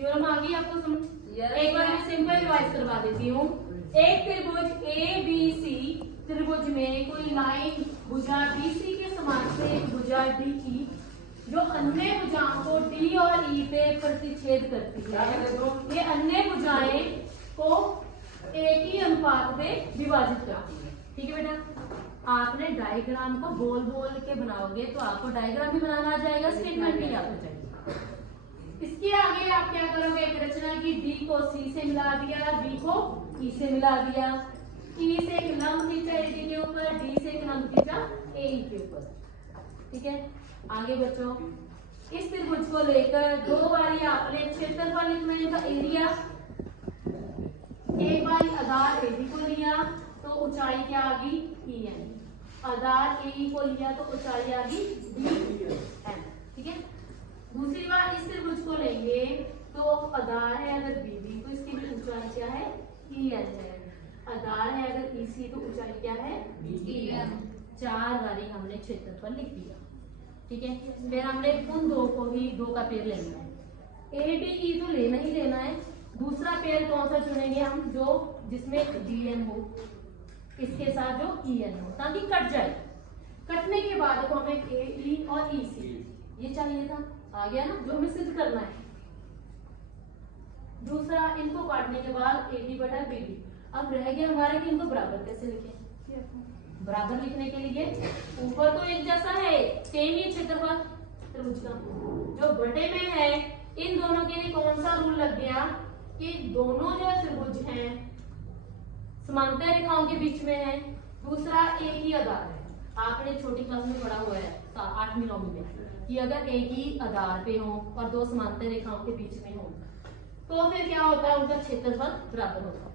Theorem आ गई आपको समझ? एक बार मैं सिंपल रिवाइज करवा देती हूँ। एक त्रिभुज ए बी सी त्रिभुज में कोई लाइन भुजा BC के समान से एक भुजा DE जो अन्य भुजाओं को D और E पे प्रतिच्छेद करती है, ये अन्य भुजाएं को एक ही अनुपात पे विभाजित करती है। ठीक है बेटा, आपने डायग्राम को बोल बोल के बनाओगे तो आपको डायग्राम भी बनाना आ जाएगा, स्टेटमेंट भी याद हो जाएगी। इसके आगे आप क्या करोगे, एक रचना की D को C से मिला दिया, B को E से मिला दिया, E से एक लंब खींचा AD के ऊपर, D से एक लंब खींचा AE के ऊपर। ठीक है, आगे बच्चों इस त्रिभुज को लेकर दो बारी आपने क्षेत्रफल लिखना है, इनका एरिया। एक बारी आधार AD को लिया तो ऊंचाई क्या आ गई EN, आधार AE को लिया तो ऊंचाई आ गई DN। ठीक है, दूसरी बार इस त्रिभुज को लेंगे तो आधार है अगर BB तो इसकी भी ऊंचाई क्या है EN है, आधार है अगर EC तो ऊंचाई क्या है EM। चार बारी हमने क्षेत्रफल लिख दिया। ठीक है, फिर हमने उन दो को ही दो का पेड़ लेना है, ADE तो लेना ही लेना है। दूसरा पेड़ कौन सा चुनेंगे हम, जो जिसमें DN हो, इसके साथ जो EN हो, ताकि कट जाए। कटने के बाद को हमें AE और EC ये चाहिए था, आ गया ना, जो हमें सिद्ध करना है। दूसरा, इनको काटने के बाद AD बटा BD। अब रह गया हमारे कि इनको बराबर कैसे लिखें। बराबर लिखने के लिए ऊपर तो एक जैसा है, सेम ही क्षेत्रफल त्रिभुज का, जो बटे में है इन दोनों के लिए कौन सा रूल लग गया कि दोनों जो त्रिभुज हैं समांतर रेखाओं के बीच में है। दूसरा एक ही आधार है, आपने छोटी क्लास में पढ़ा हुआ है 8वीं 9वीं में कि अगर एक ही आधार पे हो और दो समांतर रेखाओं के बीच में हो तो फिर क्या होता है, उनका क्षेत्रफल बराबर होता है।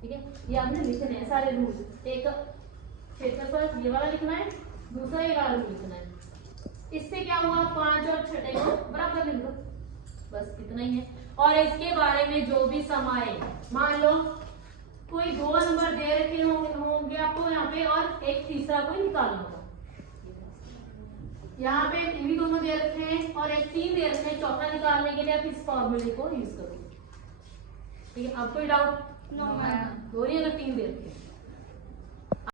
ठीक है, ये आपने लिखने हैं सारे रूल। एक क्षेत्रफल ये वाला लिखना है, दूसरा ये वाला रूल लिखना है। इससे क्या हुआ, 5 और 6 को बराबर लिख दो, बस इतना ही है। और इसके बारे में जो भी सम आए, मान लो कोई 2 नंबर दे रखे होंगे आपको यहाँ पे और एक तीसरा कोई निकालना होगा। यहाँ पे भी दोनों दे रखे हैं और एक 3 दे रखे हैं, चौथा निकालने के लिए आप इस फॉर्मूले को यूज करोगे। ठीक है, अब कोई डाउट? No ma'am. 2 अगर 3 दे रखे हैं